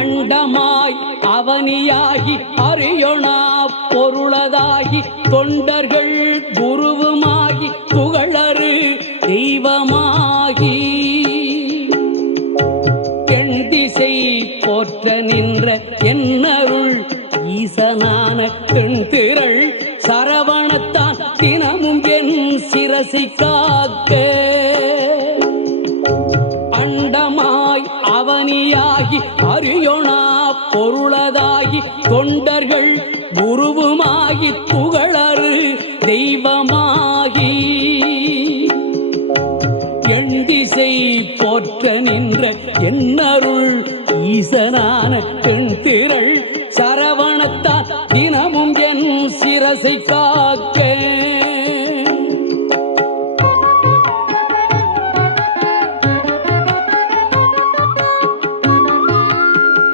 அண்டமாய் அவனியாகி அறியொணா பொருளதாகி தொண்டர்கள் குருவுமாகி புகழறு தெய்வமாகி எண்திசை போற்ற நின்ற என்னருள் ஈசனான தென்திரள் சரவணத்தான் தினமும் என் சிரசை காக்க அண்டமாய் அவனியாகி அறியொணா பொருளதாகி தொண்டர்கள் குருவுமாகி புகழறு தெய்வமாகி எண்திசை போற்ற நின்ற என்னருள் ஈசனான தென்திரள் சரவணத்தான் தினமும் என் சிரசை காக்க